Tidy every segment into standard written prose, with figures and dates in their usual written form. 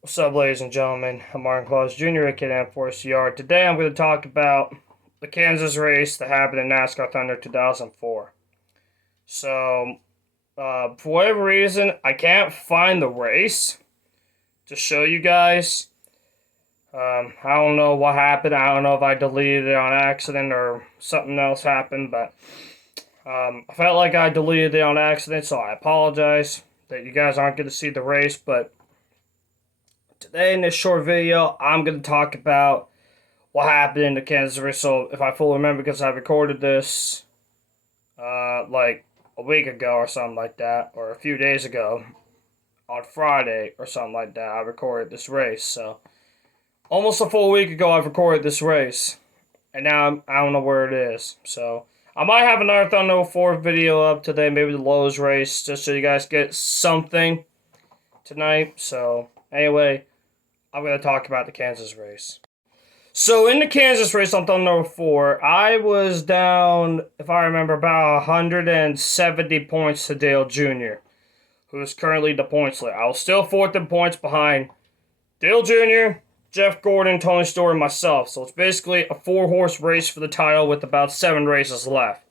What's up, ladies and gentlemen? I'm Martin Claus Jr. at KN4CR. Today I'm going to talk about the Kansas race that happened in Nascar Thunder 2004. So, for whatever reason, I can't find the race to show you guys. I don't know what happened. I don't know if I deleted it on accident or something else happened, but I felt like I deleted it on accident, so I apologize that you guys aren't going to see the race, but today in this short video, I'm going to talk about what happened in the Kansas race. So if I fully remember, because I recorded this like a week ago or something like that, or a few days ago on Friday or something like that, I recorded this race. So almost a full week ago, I've recorded this race, and now I don't know where it is. So I might have another Thunder 04 video up today, maybe the Lowe's race, just so you guys get something tonight. So anyway, I'm going to talk about the Kansas race. So in the Kansas race on Thunder 04, I was down, if I remember, about 170 points to Dale Jr., who is currently the points leader. I was still fourth in points behind Dale Jr., Jeff Gordon, Tony Stewart, and myself. So it's basically a 4-horse race for the title with about 7 races left.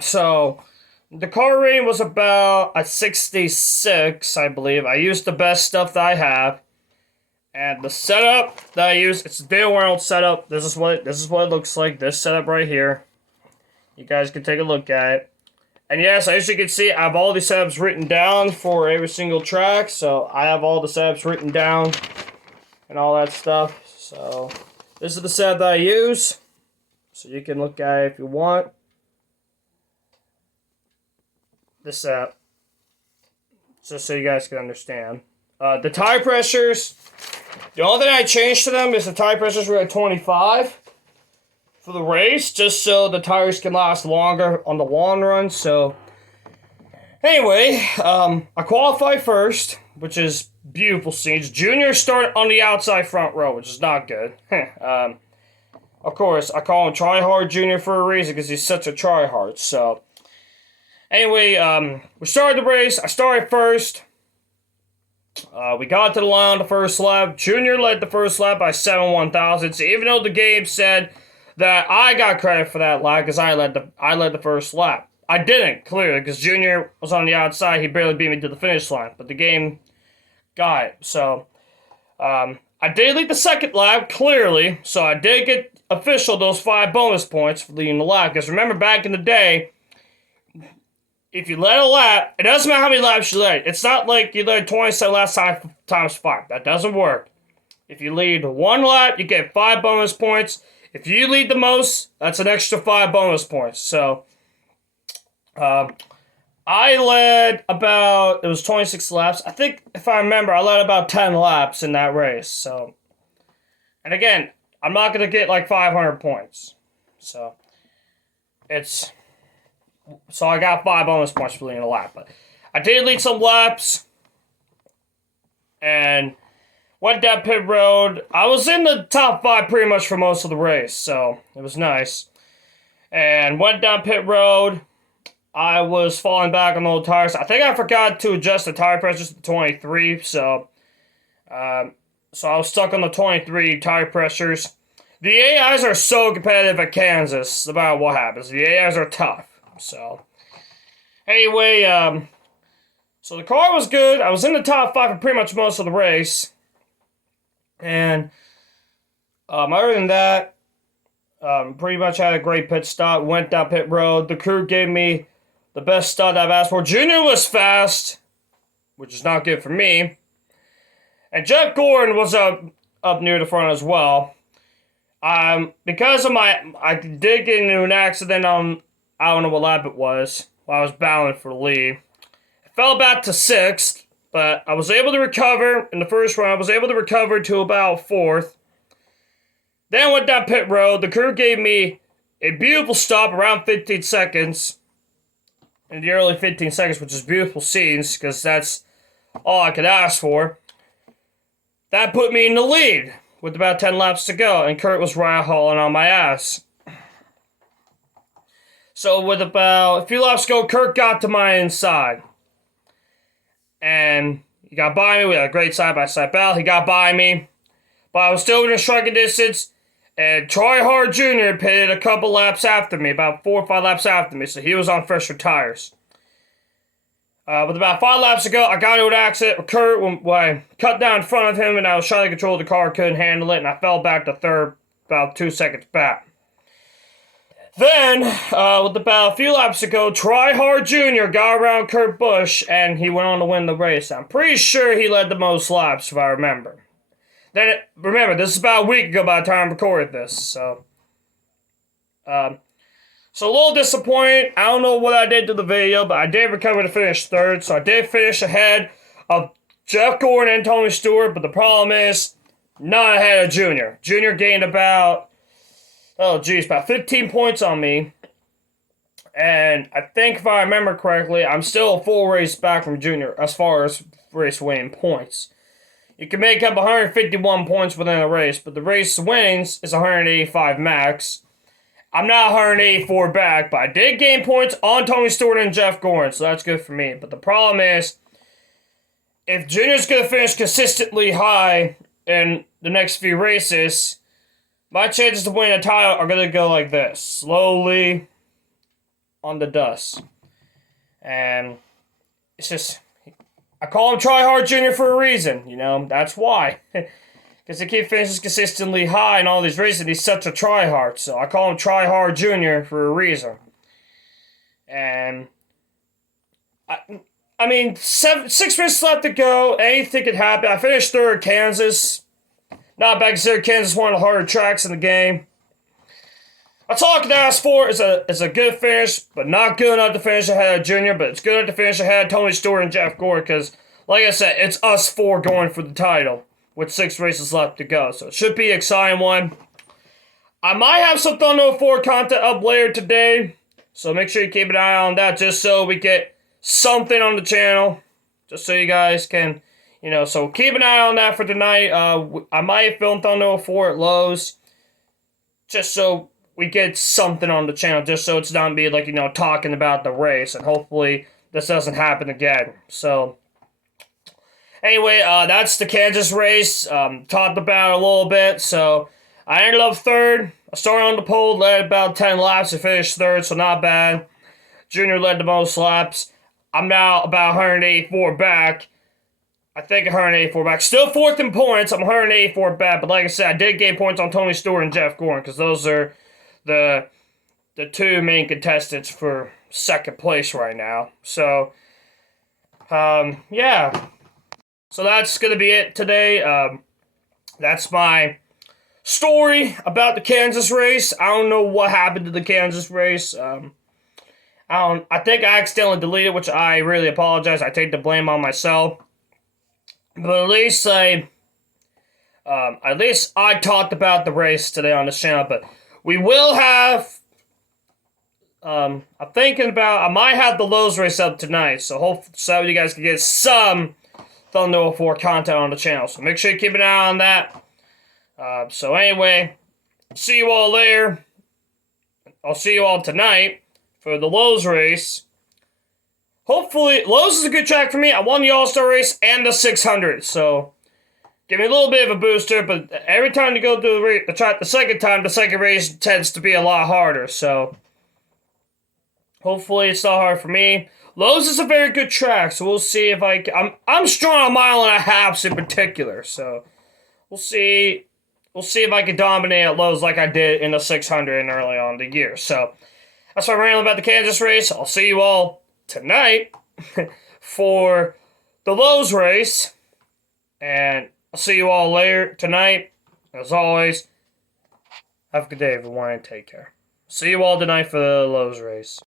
So the car rating was about a 66, I believe. I used the best stuff that I have. And the setup that I use, it's a Dale Arnold setup. This is what it looks like. This setup right here. You guys can take a look at it. And yes, as you can see, I have all these setups written down for every single track. So I have all the setups written down and all that stuff. So this is the setup that I use. So you can look at it if you want. This setup. Just so you guys can understand. The tire pressures. The only thing I changed to them is the tire pressures were at 25 for the race, just so the tires can last longer on the long run. So, anyway, I qualified first, which is beautiful scenes. Junior started on the outside front row, which is not good. Of course, I call him Try Hard Junior for a reason, because he's such a tryhard. So, anyway, we started the race. I started first. We got to the line on the first lap. Junior led the first lap by 7/1000ths, even though the game said that I got credit for that lap because I led the first lap. I didn't, clearly, because Junior was on the outside. He barely beat me to the finish line, but the game got it. So I did lead the second lap, clearly, so I did get official those 5 bonus points for leading the lap. Because remember, back in the day, if you led a lap, it doesn't matter how many laps you led. It's not like you led 27 laps times 5. That doesn't work. If you lead 1 lap, you get 5 bonus points. If you lead the most, that's an extra 5 bonus points. So, I led about, it was 26 laps. I think, if I remember, I led about 10 laps in that race. So, and again, I'm not going to get like 500 points. So, so I got 5 bonus points for leading a lap. But I did lead some laps. And went down pit road. I was in the top 5 pretty much for most of the race. So it was nice. And went down pit road. I was falling back on the old tires. I think I forgot to adjust the tire pressures to 23. So I was stuck on the 23 tire pressures. The AIs are so competitive at Kansas about what happens. The AIs are tough. So, anyway, so the car was good. I was in the top 5 for pretty much most of the race. And, other than that, pretty much had a great pit stop. Went down pit road. The crew gave me the best start I've asked for. Junior was fast, which is not good for me. And Jeff Gordon was up near the front as well. Because of I did get into an accident on, I don't know what lap it was, while I was battling for the lead. I fell back to 6th, but I was able to recover in the first run. I was able to recover to about 4th. Then went down pit road. The crew gave me a beautiful stop around 15 seconds. In the early 15 seconds, which is beautiful scenes, because that's all I could ask for. That put me in the lead with about 10 laps to go, and Kurt was right hauling on my ass. So with about a few laps to go, Kurt got to my inside. And He got by me. We had a great side-by-side battle. He got by me. But I was still within striking distance. And Try Hard Jr. pitted a couple laps after me, about 4 or 5 laps after me, so he was on fresher tires. With about 5 laps ago, I got into an accident. Occurred when I cut down in front of him, and I was trying to control the car, couldn't handle it, and I fell back to third about 2 seconds back. Then, with about a few laps ago, Try Hard Jr. got around Kurt Busch, and he went on to win the race. I'm pretty sure he led the most laps, if I remember. Then, remember, this is about a week ago by the time I recorded this, so a little disappointed. I don't know what I did to the video, but I did recover to finish third, so I did finish ahead of Jeff Gordon and Tony Stewart, but the problem is, not ahead of Junior. Junior gained about 15 points on me, and I think if I remember correctly, I'm still a full race back from Junior as far as race winning points. You can make up 151 points within a race, but the race winnings is 185 max. I'm not 184 back, but I did gain points on Tony Stewart and Jeff Gordon, so that's good for me. But the problem is, if Junior's going to finish consistently high in the next few races, my chances to win a title are going to go like this. Slowly on the dust. And it's just, I call him Try Hard Jr. for a reason, you know, that's why. Because he keeps finishing consistently high in all these races, he's such a tryhard. So I call him Try Hard Jr. for a reason. And I mean, 6 races left to go. Anything could happen. I finished third at Kansas. Not bad considering Kansas is one of the harder tracks in the game. That's all I can ask for is a good finish, but not good enough to finish ahead of Junior, but it's good enough to finish ahead of Tony Stewart and Jeff Gordon, because, like I said, it's us 4 going for the title with 6 races left to go. So it should be an exciting one. I might have some Thunder 4 content up later today, so make sure you keep an eye on that just so we get something on the channel, just so you guys can, you know, so keep an eye on that for tonight. I might film Thunder 4 at Lowe's, just so we get something on the channel, just so it's not me, like, you know, talking about the race, and hopefully this doesn't happen again. So, anyway, that's the Kansas race. Talked about it a little bit, so I ended up third. I started on the pole, led about 10 laps, and finished third, so not bad. Junior led the most laps. I'm now about 184 back. I think 184 back. Still fourth in points. I'm 184 back, but like I said, I did gain points on Tony Stewart and Jeff Gordon, because those are the 2 main contestants for second place right now. So, yeah. So that's going to be it today. That's my story about the Kansas race. I don't know what happened to the Kansas race. I think I accidentally deleted it, which I really apologize. I take the blame on myself. But at least I talked about the race today on this channel. But we will have, I'm thinking about, I might have the Lowe's race up tonight. So hopefully so you guys can get some Thunder 4 content on the channel. So make sure you keep an eye on that. So anyway, see you all later. I'll see you all tonight for the Lowe's race. Hopefully, Lowe's is a good track for me. I won the All-Star race and the 600, so give me a little bit of a booster, but every time you go through the track the second time, the second race tends to be a lot harder, so hopefully it's not hard for me. Lowe's is a very good track, so we'll see if I can. I'm strong on 1.5 miles in particular, so we'll see. We'll see if I can dominate at Lowe's like I did in the 600 and early on in the year. So that's what I'm rambling about the Kansas race. I'll see you all tonight for the Lowe's race, and I'll see you all later tonight. As always, have a good day everyone and take care. See you all tonight for the Lowe's race.